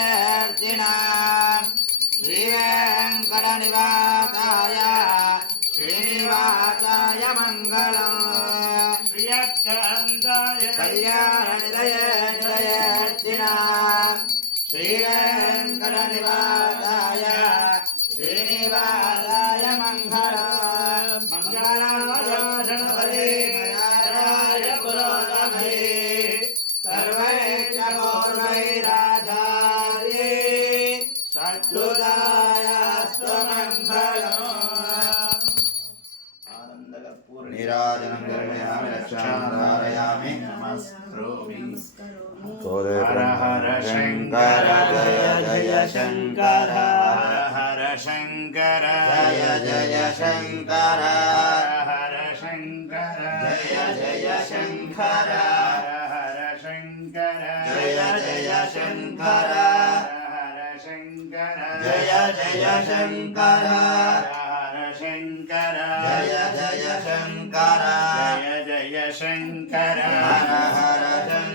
कल्याणनिधयेर्थिनां श्रीवेङ्कटनिवासाय श्रीनिवासाय मङ्गलम् कल्याणनिधयेर्थिनां श्रीवेङ्कटनिवासाय श्रीनिवासाय मङ्गलम् मङ्गलाय गणपते मयाय पुरोगमये सर्वैश्च पूर्वैराचार्ये षट्युतायास्तु मङ्गलम् नीराजनं गृह्णामि रक्षां धारयामि नमस्करोमि हर हर शंकर जय जय शंकर हर हर शंकर जय जय शंकर हर शंकर जय जय शंकर हर शंकर जय जय शंकर हर शंकर जय जय शंकर हर शंकर जय जय शंकर जय जय शंकर हर हर